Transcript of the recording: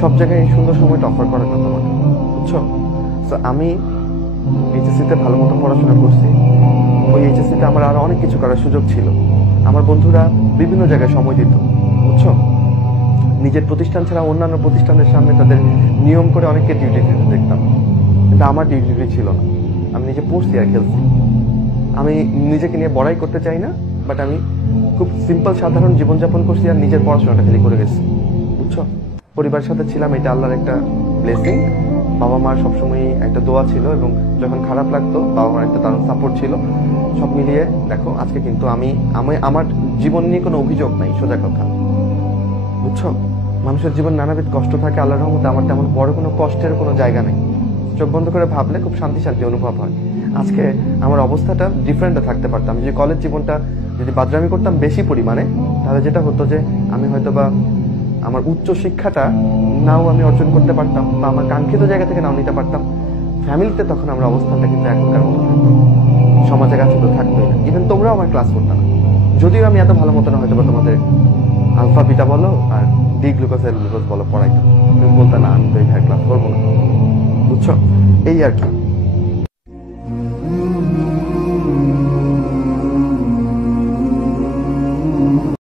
সব জায়গায় এই সুন্দর সময়টা অফার করে না তোমাকে, বুঝছো? তো আমি এইচএসসিতে ভালো মতো পড়াশোনা করছি। ওই এইচএসসিতে আমার আরো অনেক কিছু করার সুযোগ ছিল। আমার বন্ধুরা বিভিন্ন জায়গায় সময় দিত, বুঝছো? নিজের প্রতিষ্ঠান ছাড়া অন্যান্য প্রতিষ্ঠানের সামনে তাদের নিয়ম করে অনেককে ডিউটি দিতে দেখতাম, কিন্তু আমার ডিউটি ছিল না। আমি নিজে পড়ছি আর খেলছি। আমি নিজেকে নিয়ে বড়াই করতে চাই না, বাট আমি খুব সিম্পল সাধারণ জীবনযাপন করছি আর নিজের পড়াশোনাটা খালি করে গেছি, বুঝছো? পরিবারের সাথে ছিলাম, এটা আল্লাহর একটা ব্লেসিং। বাবা মার সবসময় একটা দোয়া ছিল, এবং যখন খারাপ লাগতো বাবা মার একটা দারুণ সাপোর্ট ছিল। সব মিলিয়ে দেখো আজকে কিন্তু আমি আমার জীবন নিয়ে কোনো অভিযোগ নাই, সোজা কথা, বুঝছো? মানুষের জীবন নানাবিধ কষ্ট থাকে, আল্লাহর রহমতে আমার তেমন বড় কোনো কষ্টের কোনো জায়গা নেই। চোখ বন্ধ করে ভাবলে খুব শান্তি শান্তি অনুভব হয়। আজকে আমার অবস্থাটা ডিফারেন্টে থাকতে পারতাম। যে কলেজ জীবনটা যদি বাদরামি করতাম বেশি পরিমাণে, তাহলে যেটা হতো যে আমি হয়তো বা আমার উচ্চ শিক্ষাটা নাও আমি অর্জন করতে পারতাম, বা আমার কাঙ্ক্ষিত জায়গা থেকে নাও নিতে পারতাম। ফ্যামিলিতে তখন আমার অবস্থানটা কিন্তু এখনকার মতো থাকতো, সমাজের কাছে তো থাকতোই না। ইভেন তোমরাও আমার ক্লাস করতাম না, যদিও আমি এত ভালো মতো না হয়তো বা তোমাদের আলফা বিটা বলো আর ডি গ্লুকোজ এর গ্লুকোজ বলো পড়াইতো, তুমি বলতে না আমি তো এই ক্লাস করবো না, বুঝছো? এই আর কি।